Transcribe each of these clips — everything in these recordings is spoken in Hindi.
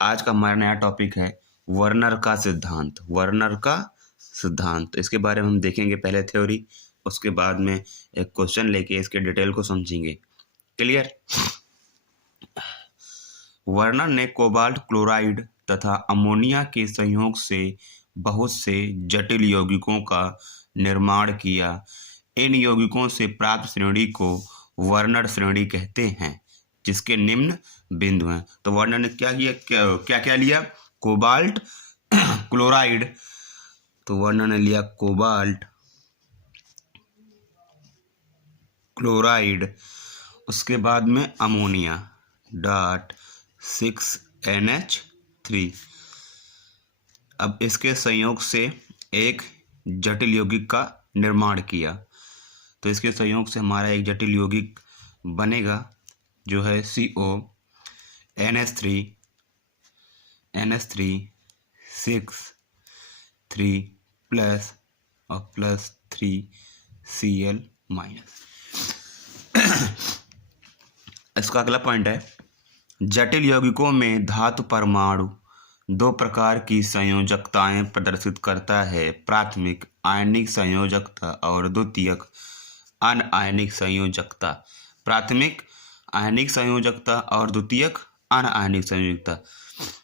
आज का हमारा नया टॉपिक है वर्नर का सिद्धांत। वर्नर का सिद्धांत, इसके बारे में हम देखेंगे पहले थ्योरी, उसके बाद में एक क्वेश्चन लेके इसके डिटेल को समझेंगे। क्लियर। वर्नर ने कोबाल्ट क्लोराइड तथा अमोनिया के संयोग से बहुत से जटिल यौगिकों का निर्माण किया। इन यौगिकों से प्राप्त श्रेणी को वर्नर श्रेणी कहते हैं, जिसके निम्न बिंदु हैं। तो वर्नर ने क्या किया, क्या क्या लिया? कोबाल्ट क्लोराइड, तो वर्नर ने लिया कोबाल्ट क्लोराइड, उसके बाद में अमोनिया डॉट 6NH3। अब इसके संयोग से एक जटिल यौगिक का निर्माण किया। तो इसके संयोग से हमारा एक जटिल यौगिक बनेगा जो है CONH3 NH3 6 प्लस और प्लस 3Cl माइनस। इसका अगला पॉइंट है, जटिल यौगिकों में धातु परमाणु दो प्रकार की संयोजकताएं प्रदर्शित करता है, प्राथमिक आयनिक संयोजकता और द्वितीयक अनआयनिक संयोजकता। प्राथमिक आयनिक संयोजकता और द्वितीयक अनआयनिक संयोजकता।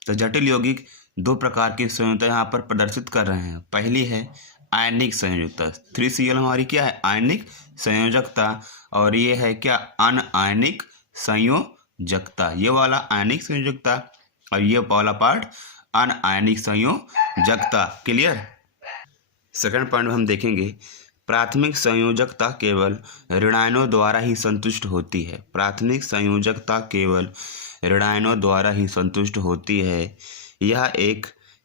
तो जटिल यौगिक दो प्रकार की संयोजकता यहाँ पर प्रदर्शित कर रहे हैं। पहली है आयनिक संयोजकता, 3Cl हमारी क्या है? आयनिक संयोजकता, और ये है क्या? अनआयनिक संयोजकता। ये वाला आयनिक संयोजकता और ये वाला पार्ट अनआयनिक संयोजकता। क्लियर। सेकंड पॉइंट में हम देखेंगे, प्राथमिक संयोजकता केवल ऋणायनों द्वारा ही संतुष्ट होती है। प्राथमिक संयोजकता केवल ऋणायनों द्वारा ही संतुष्ट होती है।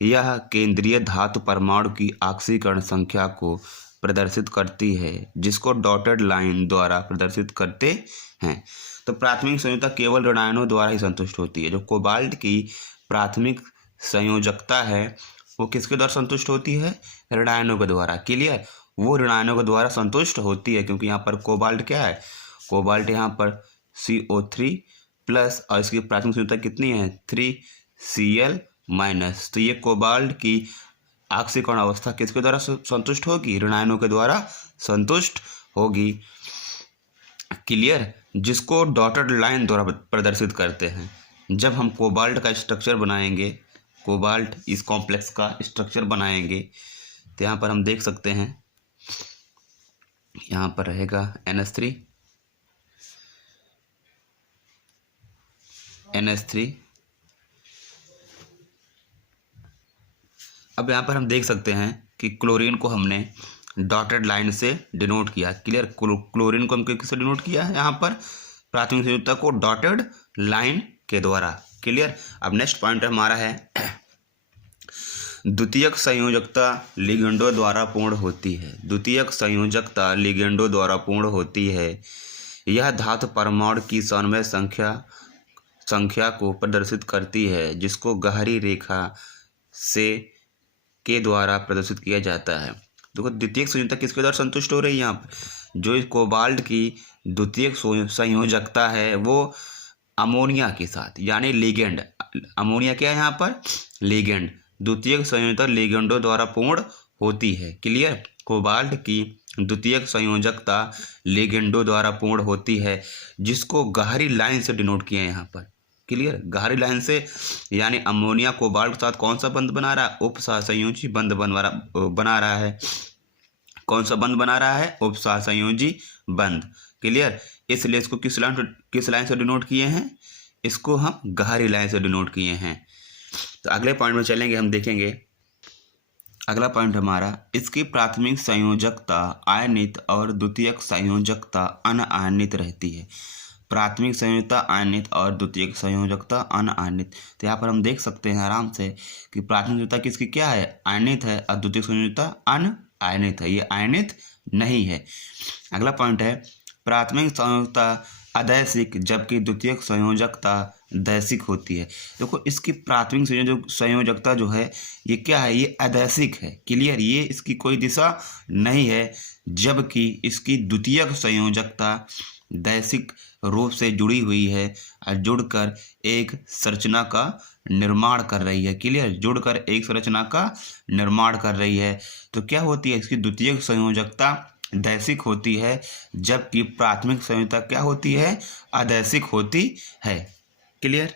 यह केंद्रीय धातु परमाणु की ऑक्सीकरण संख्या को प्रदर्शित करती है, जिसको डॉटेड लाइन द्वारा प्रदर्शित करते हैं। तो प्राथमिक संयोजकता केवल ऋणायनों द्वारा ही संतुष्ट होती है। जो कोबाल्ट की प्राथमिक संयोजकता है वो किसके द्वारा संतुष्ट होती है? ऋणायनों के द्वारा। क्लियर। वो ऋणायनों के द्वारा संतुष्ट होती है, क्योंकि यहाँ पर कोबाल्ट क्या है? कोबाल्ट यहाँ पर CO3 प्लस और इसकी प्राथमिक संयोजकता कितनी है? 3Cl minus. तो ये कोबाल्ट की ऑक्सीकरण अवस्था किसके द्वारा संतुष्ट होगी? ऋणायनों के द्वारा संतुष्ट होगी। क्लियर। जिसको डॉटेड लाइन द्वारा प्रदर्शित करते हैं। जब हम कोबाल्ट का स्ट्रक्चर बनाएंगे, कोबाल्ट इस कॉम्प्लेक्स का स्ट्रक्चर बनाएंगे, तो यहाँ पर हम देख सकते हैं, यहाँ पर रहेगा NH3 अब यहाँ पर हम देख सकते हैं कि क्लोरीन को हमने डॉटेड लाइन से डिनोट किया। क्लियर। क्लोरीन को हम किससे डिनोट किया है? यहाँ पर प्राथमिक संयोजकता को डॉटेड लाइन के द्वारा। क्लियर। अब नेक्स्ट पॉइंट हमारा है, द्वितीयक संयोजकता लिगेंडों द्वारा पूर्ण होती है। द्वितीयक संयोजकता लिगेंडों द्वारा पूर्ण होती है। यह धातु परमाणु की समन्वय संख्या को प्रदर्शित करती है, जिसको गहरी रेखा से के द्वारा प्रदर्शित किया जाता है। देखो, द्वितीयक संयोजकता किसके द्वारा संतुष्ट हो रही है? यहाँ पर जो कोबाल्ट की द्वितीयक संयोजकता है वो अमोनिया के साथ, यानी लिगेंड। अमोनिया क्या है यहाँ पर? लिगेंड। द्वितीयक संयोजकता लिगेंडों द्वारा पूर्ण होती है। क्लियर। कोबाल्ट की द्वितीयक संयोजकता लिगेंडों द्वारा पूर्ण होती है, जिसको गहरी लाइन से डिनोट किया है यहाँ पर। क्लियर। गहरी लाइन से, यानी अमोनिया कोबाल्ट के साथ कौन सा बंध बना रहा है? उपसहसंयोजी बंध बना रहा है। कौन सा बंध बना रहा है? उपसहसंयोजी बंध। क्लियर। इसलिए इसको किस लाइन से डिनोट किए हैं? इसको हम गहरी लाइन से डिनोट किए हैं। तो अगले पॉइंट में चलेंगे, हम देखेंगे अगला पॉइंट हमारा, इसकी प्राथमिक संयोजकता आयनित और द्वितीयक संयोजकता अनआयनित रहती है। प्राथमिक संयोजकता आयनित और द्वितीयक संयोजकता अनआयनित। तो यहाँ पर हम देख सकते हैं आराम से कि प्राथमिक संयोजकता किसकी क्या है? आयनित है, और द्वितीयक संयोजकता अनआयनित है, ये आयनित नहीं है। अगला पॉइंट है, प्राथमिक संयोजकता अदैसिक जबकि द्वितीयक संयोजकता दैसिक होती है। देखो, इसकी प्राथमिक संयोजकता जो है ये क्या है? ये अदैसिक है। क्लियर। ये इसकी कोई दिशा नहीं है, जबकि इसकी द्वितीयक संयोजकता दैसिक रूप से जुड़ी हुई है और जुड़कर एक संरचना का निर्माण कर रही है। क्लियर, जुड़कर एक संरचना का निर्माण कर रही है। तो क्या होती है, इसकी द्वितीयक संयोजकता दैसिक होती है, जबकि प्राथमिक संयोजकता क्या होती है, अदैसिक होती है। क्लियर।